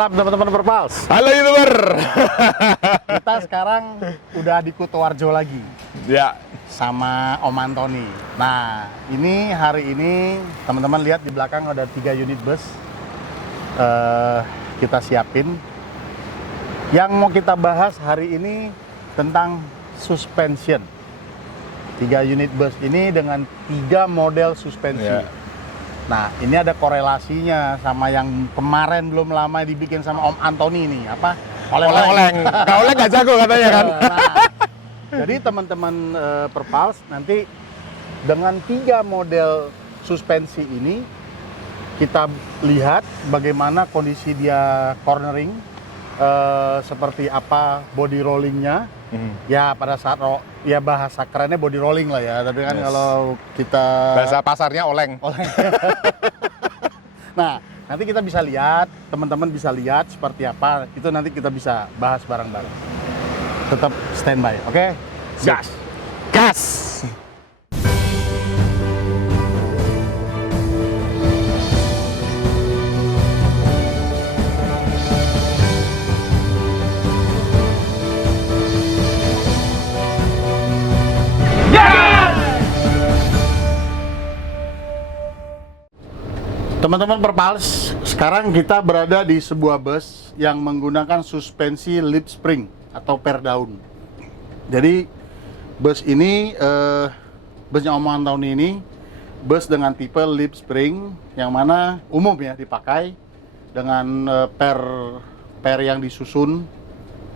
Salam teman-teman Perpals. Halo YouTuber. Kita sekarang udah di Kutoarjo lagi Ya. sama Om Antoni. Nah, ini hari ini teman-teman lihat di belakang ada 3 unit bus. Kita siapin. Yang mau kita bahas hari ini tentang suspension. 3 unit bus ini dengan 3 model suspensi. Ya. Nah, ini ada korelasinya sama yang kemarin belum lama dibikin sama Om Antoni nih, apa? Oleng-oleng. Kak Oleng nggak jago katanya kan? Nah, jadi teman-teman Perpals nanti dengan 3 model suspensi ini kita lihat bagaimana kondisi dia cornering, seperti apa body rollingnya. Ya pada saat ya bahasa kerennya body rolling lah ya, tapi kan Yes. kalau kita Bahasa pasarnya oleng. Nah, nanti kita bisa lihat, teman-teman bisa lihat seperti apa, itu nanti kita bisa bahas bareng-bareng. Tetap standby, oke? Gas! Gas. Teman-teman Perpals, sekarang kita berada di sebuah bus yang menggunakan suspensi lip spring atau per daun. Jadi bus ini, busnya Om Antoni ini, bus dengan tipe lip spring yang mana umum ya dipakai dengan per yang disusun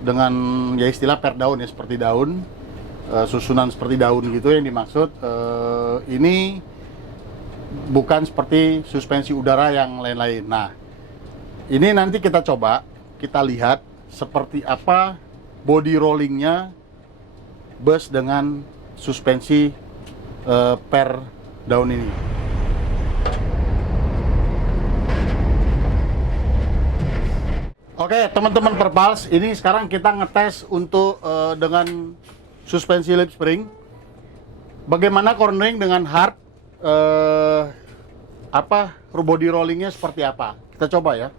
dengan ya istilah per daun ya, seperti daun, susunan seperti daun gitu yang dimaksud. Ini bukan seperti suspensi udara yang lain-lain. Nah, ini nanti kita coba, kita lihat seperti apa body rollingnya bus dengan suspensi per daun ini. Oke, teman-teman Perpals, ini sekarang kita ngetes untuk dengan suspensi lip spring. Bagaimana cornering dengan hard, body rollingnya seperti apa? Kita coba ya.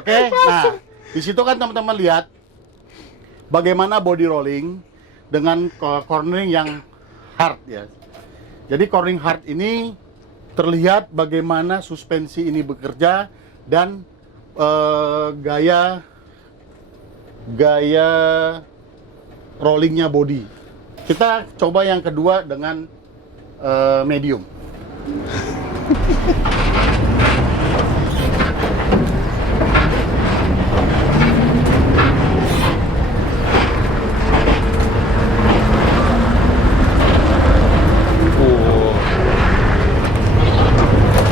Oke, nah di situ kan teman-teman lihat bagaimana body rolling dengan cornering yang hard ya. Jadi cornering hard ini terlihat bagaimana suspensi ini bekerja dan gaya rollingnya body. Kita coba yang kedua dengan medium.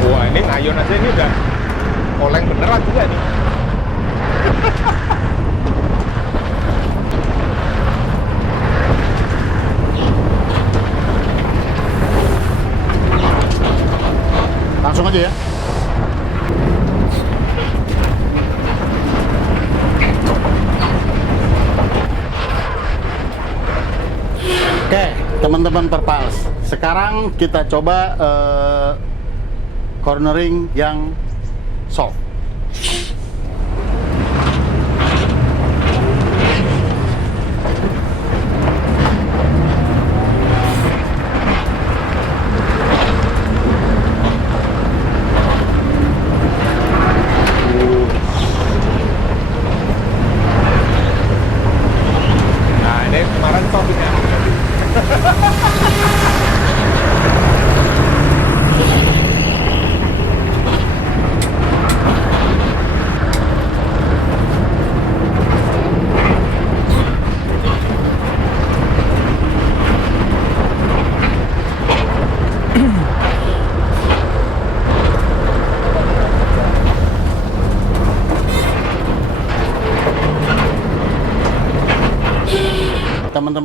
Wah, ini ngayon aja ini udah oleng beneran juga nih. Langsung aja ya. Oke, teman-teman Perpals, sekarang kita coba cornering yang soft. Nah, ini kemarin topiknya.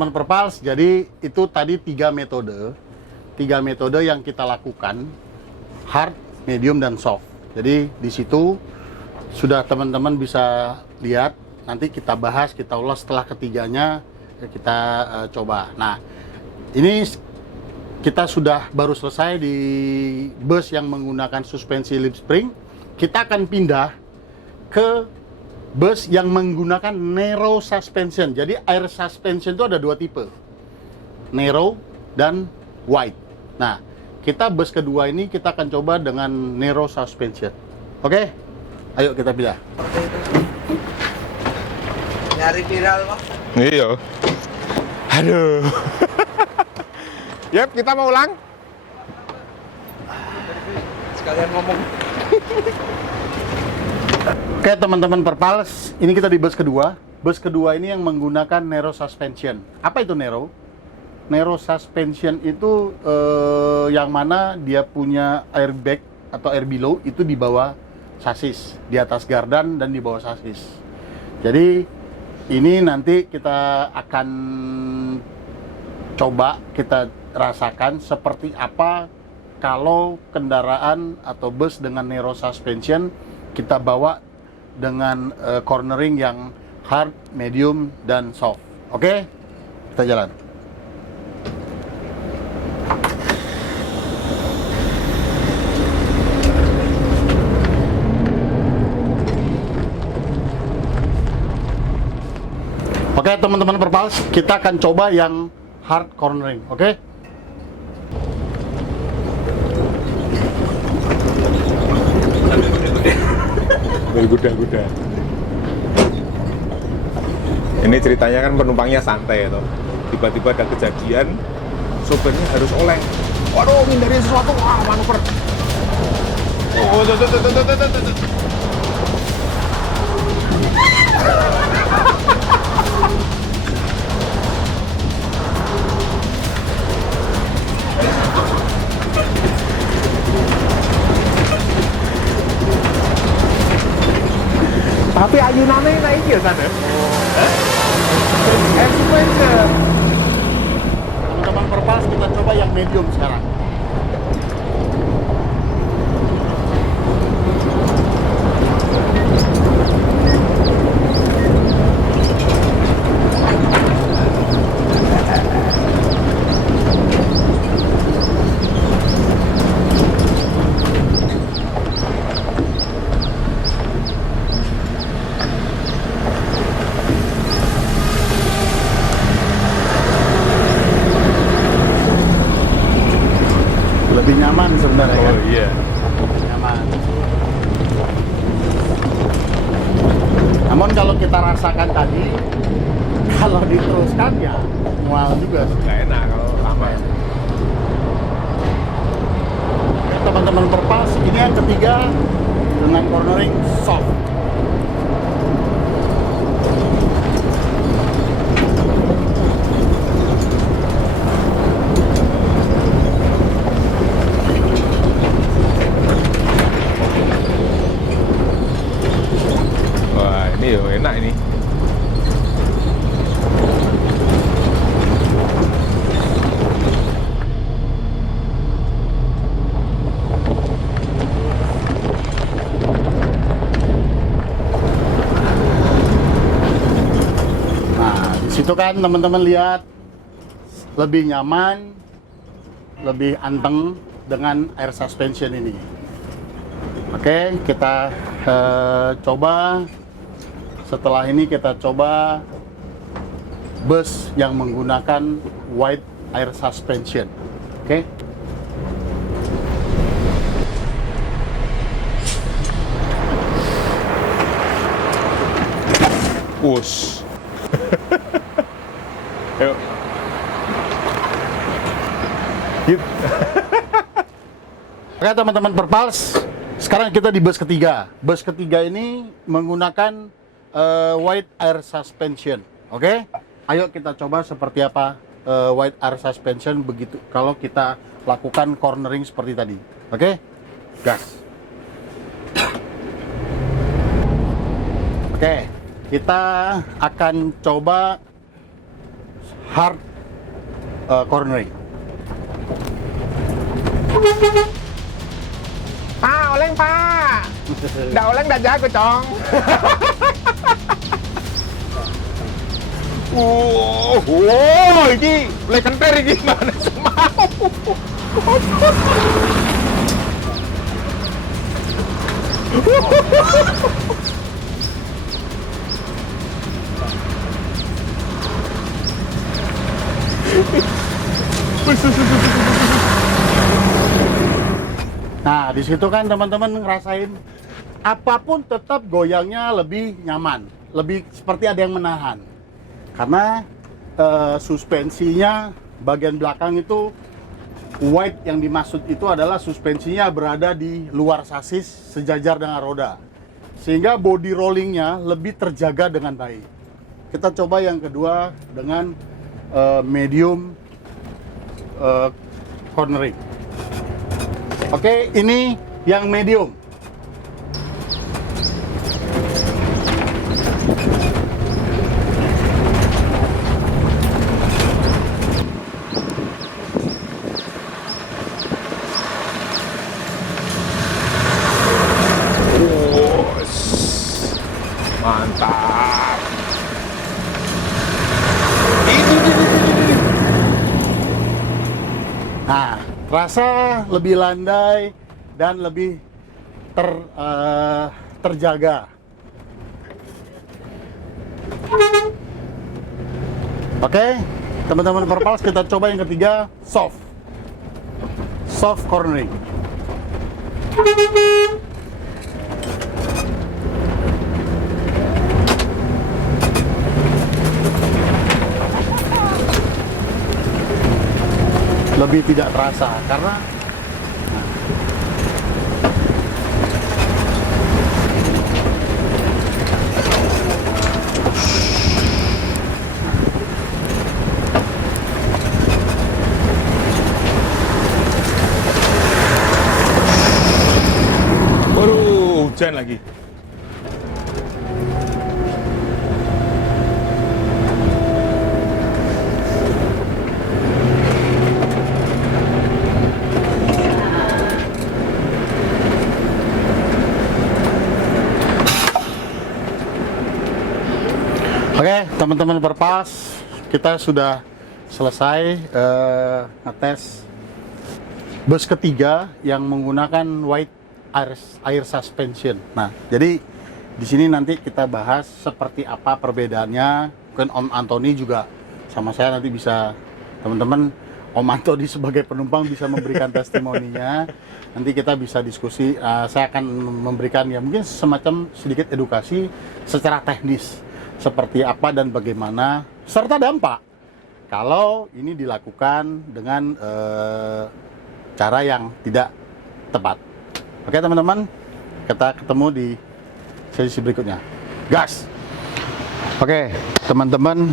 teman-teman Perpals, jadi itu tadi tiga metode yang kita lakukan, hard, medium, dan soft. Jadi di situ sudah teman-teman bisa lihat, nanti kita bahas, kita ulas setelah ketiganya, kita coba. Nah, ini kita sudah baru selesai di bus yang menggunakan suspensi lip spring. Kita akan pindah ke bus yang menggunakan narrow suspension. Jadi air suspension itu ada dua tipe, narrow dan wide. Nah, kita bus kedua ini kita akan coba dengan narrow suspension. Oke, ayo kita pindah. Nyari viral, Pak. Iya. Aduh. Yap, kita mau ulang. Sekalian ngomong. Oke teman-teman Perpals, ini kita di bus kedua. Bus kedua ini yang menggunakan narrow suspension. Apa itu narrow? Narrow suspension itu yang mana dia punya airbag atau air below itu di bawah sasis, di atas gardan dan di bawah sasis. Jadi ini nanti kita akan coba kita rasakan seperti apa kalau kendaraan atau bus dengan narrow suspension kita bawa dengan cornering yang hard, medium, dan soft. Oke, kita jalan. Oke teman-teman Perpals, kita akan coba yang hard cornering, oke? Bergoda-goda. Ini ceritanya kan penumpangnya santai tuh. Tiba-tiba ada kejadian, sopirnya harus oleng. Waduh, ngindari sesuatu, wah manuver. Oh, tuh. Tapi ayunannya naik ya sana. Expensive. Teman-teman Perpals, kita coba yang medium sekarang. Lebih nyaman sebenarnya kan? Oh iya. Nyaman. Namun kalau kita rasakan tadi, kalau diteruskan ya mual juga. Gak enak kalau lama. Oke, teman-teman Perpals, ini yang ketiga dengan cornering soft. Wah, ini yo enak ini. Nah, di situ kan teman-teman lihat lebih nyaman, lebih anteng dengan air suspension ini. Oke, kita coba. Setelah ini kita coba bus yang menggunakan wide air suspension. Oke. Us. Yuk. Oke teman-teman Perpals, sekarang kita di bus ketiga. Bus ketiga ini menggunakan wide air suspension. Oke, ayo kita coba seperti apa wide air suspension begitu kalau kita lakukan cornering seperti tadi. Oke, gas. Oke, kita akan coba hard cornering. Pak, oleng Pak. Nggak oleng, nggak jago, Cong. Ini lekenter ini gimana semau? Nah, di situ kan teman-teman ngerasain apapun tetap goyangnya lebih nyaman, lebih seperti ada yang menahan. Karena suspensinya bagian belakang itu wide, yang dimaksud itu adalah suspensinya berada di luar sasis sejajar dengan roda. Sehingga body rollingnya lebih terjaga dengan baik. Kita coba yang kedua dengan medium cornering. Oke, ini yang medium. Mantap. Nah, rasa lebih landai dan lebih terjaga. Oke, teman-teman Perpals, kita coba yang ketiga, soft cornering. Lebih tidak terasa karena Waduh, hujan lagi. Oke, teman-teman Perpals, kita sudah selesai ngetes bus ketiga yang menggunakan wide air suspension. Nah, jadi di sini nanti kita bahas seperti apa perbedaannya. Mungkin Om Antoni juga sama saya nanti bisa, teman-teman, Om Antoni sebagai penumpang bisa memberikan testimoninya. Nanti kita bisa diskusi. Saya akan memberikan ya mungkin semacam sedikit edukasi secara teknis. Seperti apa dan bagaimana, serta dampak kalau ini dilakukan dengan cara yang tidak tepat. Oke teman-teman, kita ketemu di sesi berikutnya. Gas! Oke teman-teman,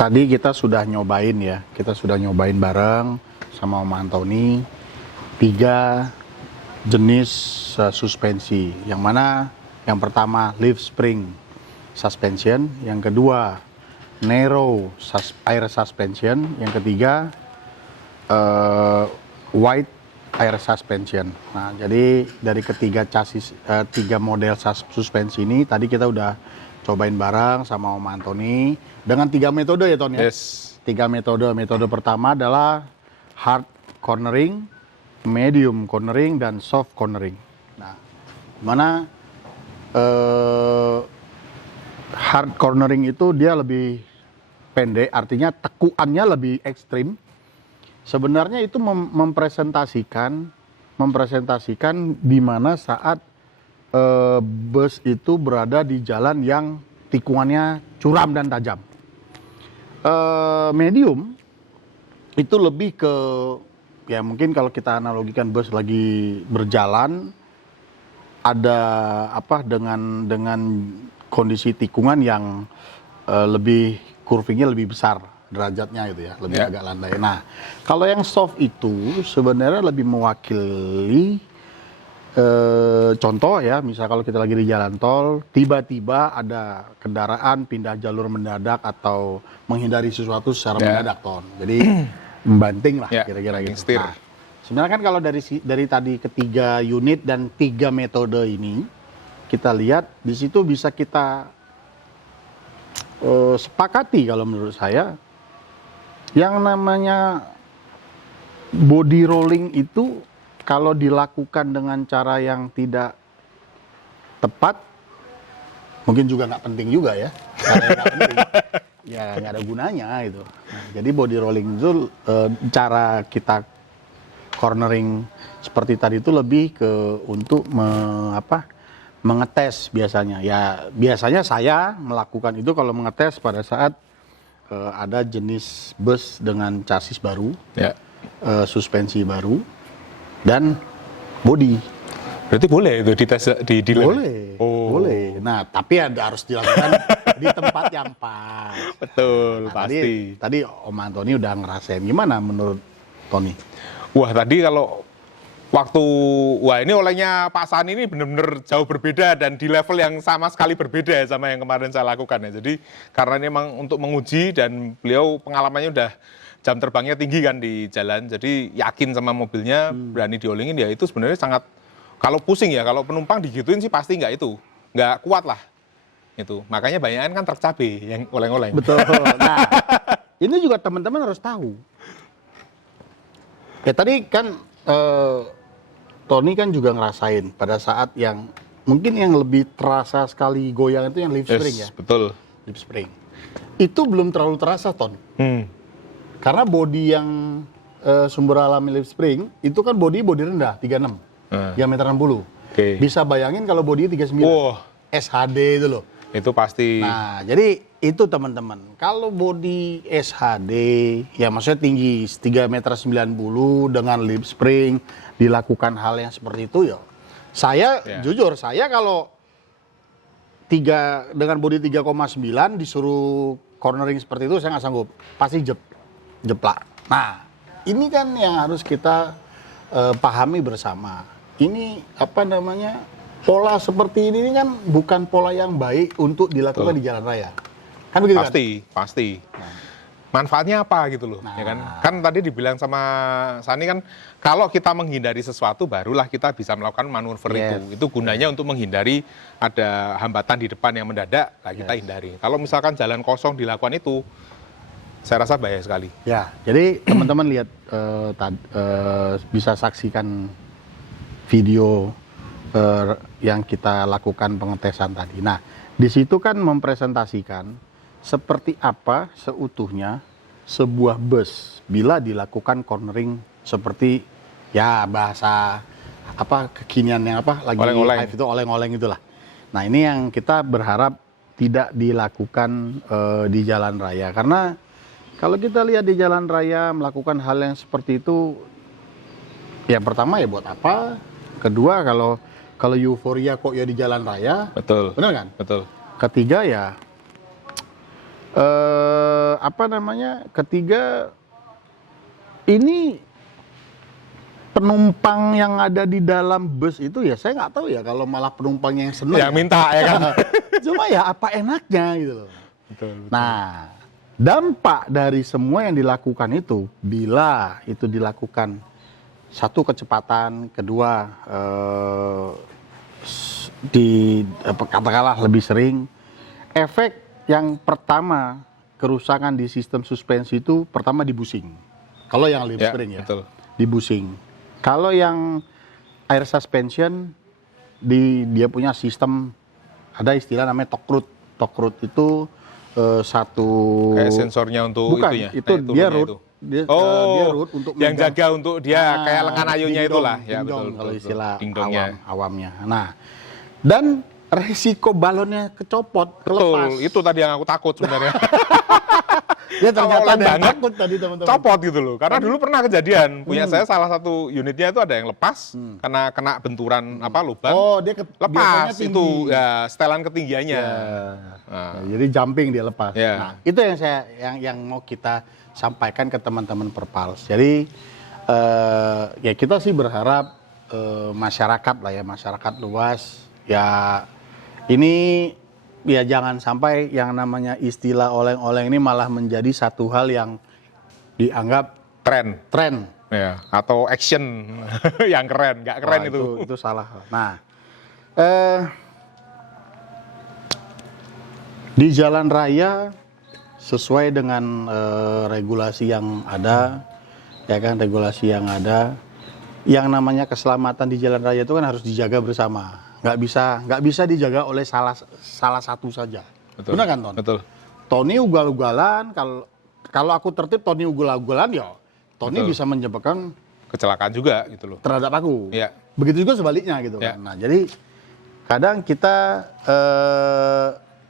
tadi kita sudah nyobain ya, kita sudah nyobain bareng sama Om Antoni 3 jenis suspensi, yang mana yang pertama leaf spring suspension, yang kedua narrow air suspension, yang ketiga wide air suspension. Nah, jadi dari ketiga chassis, 3 model suspensi ini tadi kita udah cobain bareng sama Om Antoni dengan 3 metode ya Ton ya. Yes. 3 metode. Metode pertama adalah hard cornering, medium cornering, dan soft cornering. Nah, mana hard cornering itu dia lebih pendek, artinya tekuannya lebih ekstrim. Sebenarnya itu mempresentasikan di mana saat bus itu berada di jalan yang tikungannya curam dan tajam. Medium itu lebih ke, ya mungkin kalau kita analogikan bus lagi berjalan, ada apa dengan kondisi tikungan yang lebih curvingnya lebih besar derajatnya gitu ya, lebih agak landai. Nah, kalau yang soft itu sebenarnya lebih mewakili contoh ya, misal kalau kita lagi di jalan tol, tiba-tiba ada kendaraan pindah jalur mendadak atau menghindari sesuatu secara mendadak, Ton. Jadi membanting lah kira-kira banting gitu. setir. Nah, sebenarnya kan kalau dari tadi ketiga unit dan 3 metode ini, kita lihat di situ bisa kita sepakati kalau menurut saya, yang namanya body rolling itu kalau dilakukan dengan cara yang tidak tepat, mungkin juga nggak penting juga ya. Cara yang nggak penting, ya nggak ada gunanya itu. Nah, jadi body rolling itu cara kita cornering seperti tadi itu lebih ke untuk mengetes biasanya. Ya biasanya saya melakukan itu kalau mengetes pada saat ada jenis bus dengan chassis baru, suspensi baru, dan body. Berarti boleh itu dites di Boleh, boleh. Nah, tapi harus dilakukan di tempat yang pas. Betul, Nah, pasti. Tadi Om Antoni udah ngerasain. Gimana menurut Tony? Wah, tadi kalau ini olehnya Pak Sani ini benar-benar jauh berbeda dan di level yang sama sekali berbeda ya sama yang kemarin saya lakukan ya. Jadi karena ini memang untuk menguji dan beliau pengalamannya udah jam terbangnya tinggi kan di jalan, jadi yakin sama mobilnya, berani diolingin ya itu sebenarnya sangat, kalau pusing ya, kalau penumpang digituin sih pasti nggak kuat lah. Itu, makanya banyak kan truk cabai yang oleng-oleng. Betul. Nah, ini juga teman-teman harus tahu. Ya tadi kan Tony kan juga ngerasain pada saat yang mungkin yang lebih terasa sekali goyang itu yang leaf spring ya. Betul. Leaf spring. Itu belum terlalu terasa, Ton. Karena bodi yang sumber alami leaf spring itu kan bodi rendah 36, diameter 60. Bisa bayangin kalau bodi 39. SHD itu loh. Itu pasti. Nah, jadi itu teman-teman. Kalau bodi SHD ya maksudnya tinggi 3,90 meter dengan leaf spring dilakukan hal yang seperti itu ya. Saya jujur saya kalau dengan bodi 3,9 disuruh cornering seperti itu saya nggak sanggup. Pasti jeplak. Nah, ini kan yang harus kita pahami bersama. Ini pola seperti ini kan bukan pola yang baik untuk dilakukan di jalan raya. Kan begitu pasti. Manfaatnya apa gitu loh, ya kan? Kan tadi dibilang sama Sani kan kalau kita menghindari sesuatu barulah kita bisa melakukan manuver itu. Itu gunanya untuk menghindari ada hambatan di depan yang mendadak, kita hindari. Kalau misalkan jalan kosong dilakukan itu, saya rasa bahaya sekali. Ya, jadi teman-teman lihat bisa saksikan video yang kita lakukan pengetesan tadi. Nah, di situ kan mempresentasikan seperti apa seutuhnya sebuah bus bila dilakukan cornering seperti ya bahasa kekinian yang lagi oleng-oleng. itu oleng-oleng itulah. Nah, ini yang kita berharap tidak dilakukan di jalan raya karena kalau kita lihat di jalan raya melakukan hal yang seperti itu, yang pertama ya buat apa? Kedua kalau euforia kok ya di jalan raya, betul, benar kan? Betul. Ketiga ya, ketiga ini penumpang yang ada di dalam bus itu ya saya nggak tahu ya kalau malah penumpangnya yang senang. Ya minta ya kan. Cuma ya apa enaknya gitu loh. Betul. Nah, dampak dari semua yang dilakukan itu, bila itu dilakukan satu kecepatan, kedua katakanlah lebih sering, efek yang pertama kerusakan di sistem suspensi itu pertama di busing. Kalau yang leaf spring ya, betul. Di busing. Kalau yang air suspension dia punya sistem, ada istilah namanya torque root. Torque root itu satu kayak sensornya untuk bukan, itunya. itu dia root. Dia root untuk yang jaga untuk dia kayak lengan ayunya itulah ya, betul, kalau istilah dingdongnya. awamnya. Nah, dan resiko balonnya kecopot, kelepas. Betul, itu tadi yang aku takut sebenarnya. Ya ternyata ada yang banget, takut tadi teman-teman. copot gitu loh. Karena dulu pernah kejadian, punya saya salah satu unitnya itu ada yang lepas kena benturan lubang. Oh, dia lepas tinggi. itu ya setelan ketinggiannya. Nah, jadi jumping dia lepas. Ya. Nah, itu yang mau kita sampaikan ke teman-teman Perpals. Jadi ya kita sih berharap masyarakat lah ya, masyarakat luas. Ya ini ya jangan sampai yang namanya istilah oleng-oleng ini malah menjadi satu hal yang dianggap tren. Ya, atau action yang keren, nggak keren. Wah, itu salah. Nah, di jalan raya sesuai dengan regulasi yang ada, ya kan, regulasi yang ada, yang namanya keselamatan di jalan raya itu kan harus dijaga bersama. Nggak bisa dijaga oleh salah satu saja. Betul. Benar kan, Ton? Betul. Tony ugal-ugalan, kalau aku tertib Tony ugal-ugalan, ya Tony Betul. bisa menyebabkan Kecelakaan juga gitu loh. terhadap aku. Iya. Begitu juga sebaliknya gitu Ya. kan. Nah, jadi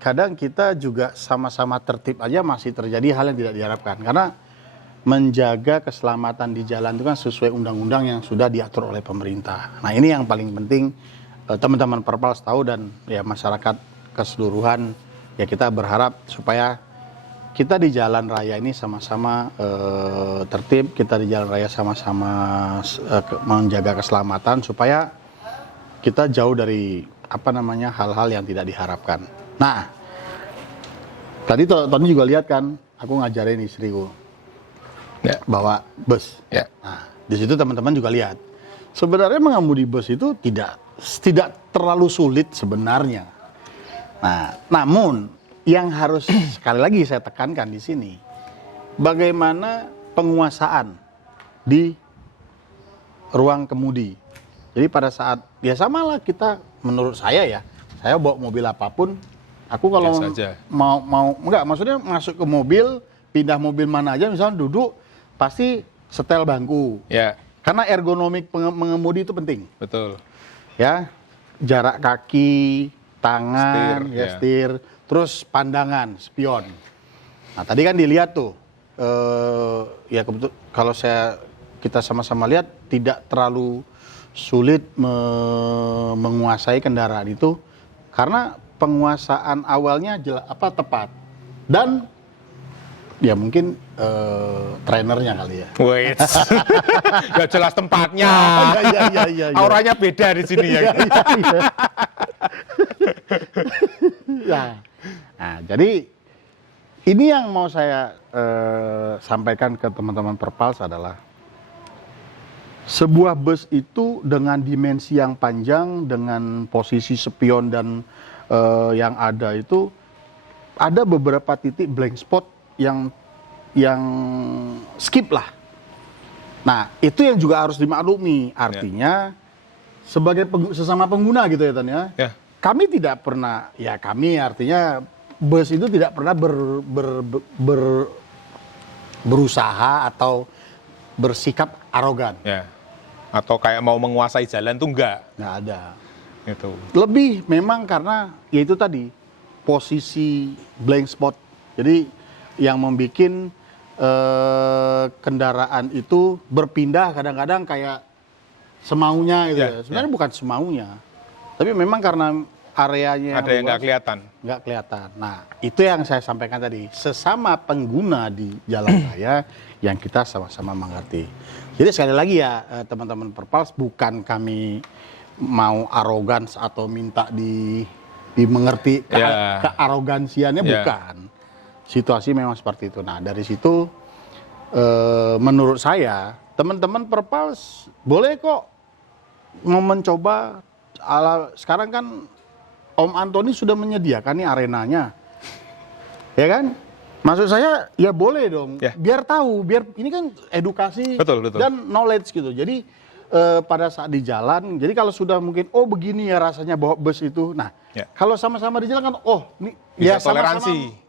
kadang kita juga sama-sama tertib aja masih terjadi hal yang tidak diharapkan. Karena menjaga keselamatan di jalan itu kan sesuai undang-undang yang sudah diatur oleh pemerintah. Nah, ini yang paling penting teman-teman Perpals tahu, dan ya masyarakat keseluruhan, ya kita berharap supaya kita di jalan raya ini sama-sama tertib, kita di jalan raya sama-sama menjaga keselamatan supaya kita jauh dari hal-hal yang tidak diharapkan. Nah, tadi Tony juga lihat kan, aku ngajarin istriku bawa bus. Ya. Nah, di situ teman-teman juga lihat. Sebenarnya mengemudi bus itu tidak terlalu sulit sebenarnya. Nah, namun yang harus sekali lagi saya tekankan di sini, bagaimana penguasaan di ruang kemudi. Jadi pada saat ya samalah kita, menurut saya bawa mobil apapun, aku kalau Biasa aja. enggak, maksudnya masuk ke mobil, pindah mobil mana aja, misalnya duduk pasti setel bangku. Ya, Karena ergonomik mengemudi itu penting. betul. Ya, jarak kaki, tangan, Setir, ya. setir, terus pandangan, spion. Nah, tadi kan dilihat tuh, ya kebetulan kalau kita sama-sama lihat tidak terlalu sulit menguasai kendaraan itu karena penguasaan awalnya tepat, dan ya mungkin trainernya kali ya. Wait, nggak jelas tempatnya. Iya. Auranya beda di sini ya. Ya. Nah, jadi ini yang mau saya sampaikan ke teman-teman Perpals adalah sebuah bus itu dengan dimensi yang panjang, dengan posisi spion dan yang ada itu ada beberapa titik blank spot yang skip lah. Nah, itu yang juga harus dimaklumi. Artinya sebagai sesama pengguna gitu ya, Tan ya. Ya. Kami tidak pernah, ya kami artinya bus itu tidak pernah berusaha atau bersikap arogan. Ya. Atau kayak mau menguasai jalan tuh enggak. Nggak ada. Gitu. Lebih memang karena ya itu tadi posisi blank spot. Jadi yang membuat kendaraan itu berpindah kadang-kadang kayak semaunya gitu. Ya, Sebenarnya bukan semaunya, tapi memang karena areanya Ada yang nggak kelihatan. nggak kelihatan. Nah, itu yang saya sampaikan tadi. Sesama pengguna di jalan raya yang kita sama-sama mengerti. Jadi sekali lagi ya teman-teman Perpals, bukan kami mau arogan atau minta dimengerti kearogansiannya, bukan. Situasi memang seperti itu. Nah, dari situ menurut saya teman-teman Perpals boleh kok mau mencoba. Sekarang kan Om Antoni sudah menyediakan nih arenanya, ya kan? Maksud saya ya boleh dong, biar tahu, biar ini kan edukasi Betul. dan knowledge gitu. Jadi pada saat di jalan, jadi kalau sudah mungkin begini ya rasanya bawa bus itu. Nah, kalau sama-sama di jalan kan ini bisa ya sama-sama toleransi.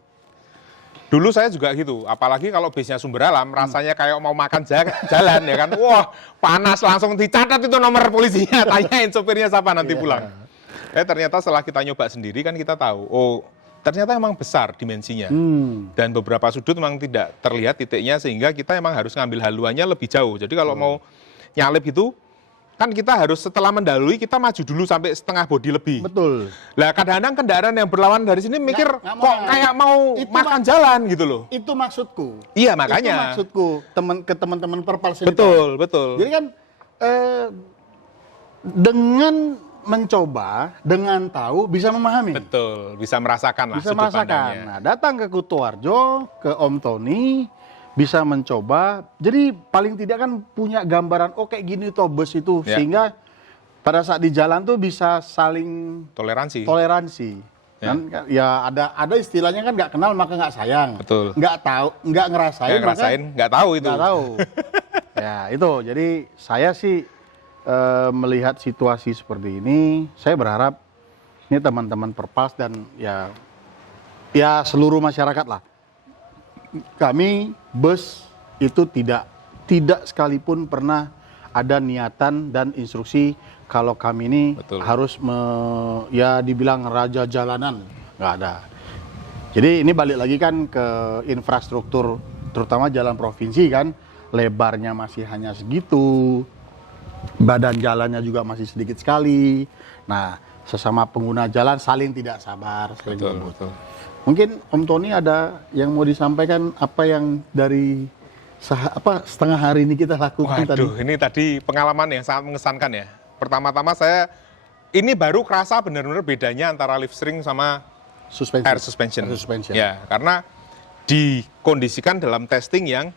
Dulu saya juga gitu, apalagi kalau bisnya sumber alam, rasanya kayak mau makan jalan ya kan. Wah, panas, langsung dicatat itu nomor polisinya, tanyain sopirnya siapa nanti pulang. Ternyata setelah kita nyoba sendiri kan kita tahu, ternyata emang besar dimensinya. Dan beberapa sudut memang tidak terlihat titiknya, sehingga kita emang harus ngambil haluannya lebih jauh. Jadi kalau mau nyalip itu, kan kita harus setelah mendahului, kita maju dulu sampai setengah bodi lebih. Betul. Lah kadang-kadang kendaraan yang berlawan dari sini mikir, nggak kok kayak mau makan jalan gitu loh. Itu maksudku. Iya, makanya. Itu maksudku ke teman-teman Perpals ini. Betul. Jadi kan dengan mencoba, dengan tahu bisa memahami. Betul, bisa merasakan lah Bisa sudut merasakan. pandangnya. Nah, datang ke Kutoarjo, ke Om Tony, bisa mencoba. Jadi paling tidak kan punya gambaran, oh kayak gini toh bus itu. Ya. Sehingga pada saat di jalan tuh bisa saling Toleransi. toleransi. Ya. Kan, ya ada istilahnya kan nggak kenal maka nggak sayang. Betul. Nggak tahu, nggak ngerasain, Nggak ngerasain, nggak tahu itu. nggak tahu. Ya itu. Jadi saya sih melihat situasi seperti ini, saya berharap ini teman-teman Perpals dan ya seluruh masyarakat lah. Kami bus itu tidak sekalipun pernah ada niatan dan instruksi kalau kami ini Betul. harus ya dibilang raja jalanan, nggak ada. Jadi ini balik lagi kan ke infrastruktur, terutama jalan provinsi kan, lebarnya masih hanya segitu, badan jalannya juga masih sedikit sekali. Nah, sesama pengguna jalan saling tidak sabar, saling Betul, ngebut. betul. Mungkin Om Tony ada yang mau disampaikan apa yang dari setengah hari ini kita lakukan tadi? Waduh, ini tadi pengalaman yang sangat mengesankan ya. Pertama-tama saya, ini baru kerasa benar-benar bedanya antara lift string sama Suspensi. air suspension. Air suspension. Ya, karena dikondisikan dalam testing yang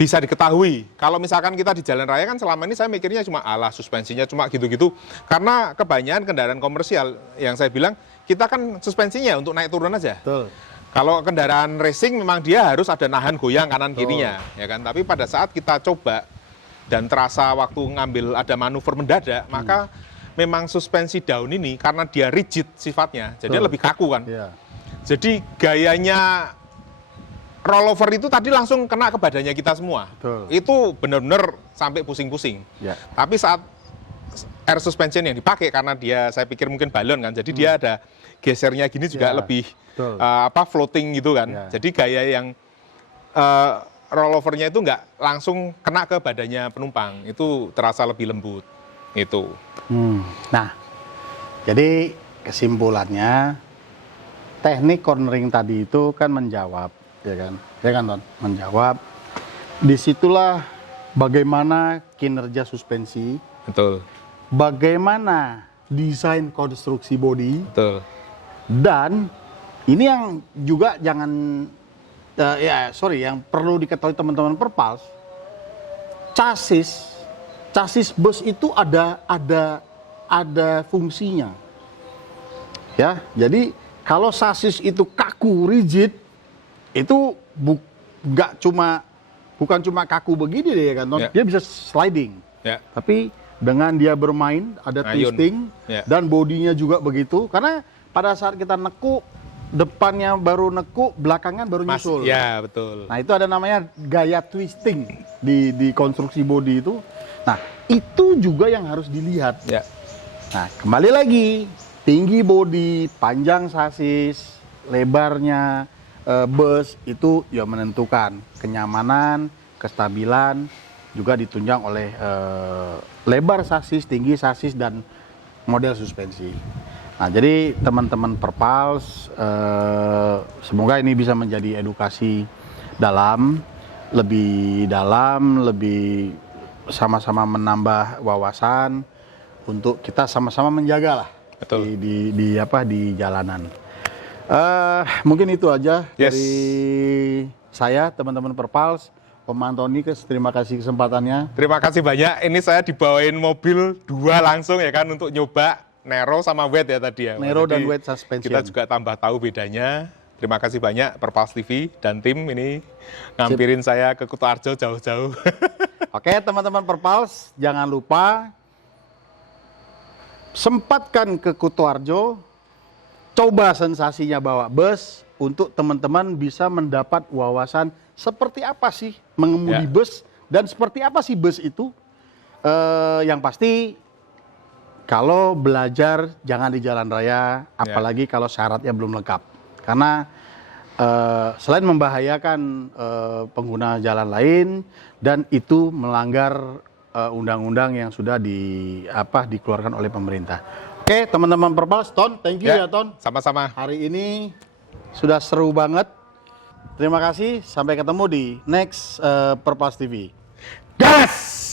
bisa diketahui. Kalau misalkan kita di jalan raya kan selama ini saya mikirnya cuma alah suspensinya cuma gitu-gitu. Karena kebanyakan kendaraan komersial yang saya bilang kita kan suspensinya untuk naik turun aja. Betul. Kalau kendaraan racing memang dia harus ada nahan goyang kanan kirinya, ya kan. Tapi pada saat kita coba dan terasa waktu ngambil ada manuver mendadak, maka memang suspensi daun ini karena dia rigid sifatnya, jadi Betul. lebih kaku kan. Ya. Jadi gayanya rollover itu tadi langsung kena ke badannya kita semua. Betul. Itu benar-benar sampai pusing-pusing. Ya. Tapi saat air suspension yang dipakai karena dia saya pikir mungkin balon kan, jadi dia ada gesernya gini juga Ya, lebih betul. floating gitu kan. Ya. Jadi gaya yang rollovernya itu nggak langsung kena ke badannya penumpang, itu terasa lebih lembut. Itu. Nah, jadi kesimpulannya teknik cornering tadi itu kan menjawab, ya kan? Ya kan, Ton? Menjawab. Disitulah bagaimana kinerja suspensi, Betul. bagaimana desain konstruksi bodi, Betul. dan ini yang juga jangan yang perlu diketahui teman-teman Perpals, chassis bus itu ada fungsinya. Ya, jadi kalau chassis itu kaku, rigid, itu bukan cuma kaku begini deh ya kan, Ton? Ya. Dia bisa sliding. Ya. Tapi dengan dia bermain, ada Ngayun. twisting, Ya. dan bodinya juga begitu. Karena pada saat kita nekuk, depannya baru nekuk, belakangan baru nyusul. Ya, betul. Nah, itu ada namanya gaya twisting di konstruksi bodi itu. Nah, itu juga yang harus dilihat. Ya. Nah, kembali lagi, tinggi bodi, panjang sasis, lebarnya bus itu ya menentukan kenyamanan, kestabilan, juga ditunjang oleh lebar sasis, tinggi sasis, dan model suspensi. Nah, jadi teman-teman Perpals, semoga ini bisa menjadi edukasi lebih dalam, lebih sama-sama menambah wawasan untuk kita sama-sama menjaga lah. Betul. di jalanan. Mungkin itu aja Yes. dari saya, teman-teman Perpals. Om Antoni, terima kasih kesempatannya. Terima kasih banyak. Ini saya dibawain mobil 2 langsung ya kan untuk nyoba Nero sama wet ya tadi ya. Nero dan Jadi wet suspension. Kita juga tambah tahu bedanya. Terima kasih banyak Perpals TV dan tim ini ngampirin saya ke Kutoarjo jauh-jauh. Oke, teman-teman Perpals, jangan lupa sempatkan ke Kutoarjo, coba sensasinya bawa bus untuk teman-teman bisa mendapat wawasan seperti apa sih mengemudi Ya. bus dan seperti apa sih bus itu. Yang pasti kalau belajar jangan di jalan raya, apalagi kalau syaratnya belum lengkap. Karena selain membahayakan pengguna jalan lain dan itu melanggar undang-undang yang sudah dikeluarkan oleh pemerintah. Oke, teman-teman Perpals, Ton, thank you ya Ton. Sama-sama. Hari ini sudah seru banget. Terima kasih, sampai ketemu di next Perpals TV. Gas!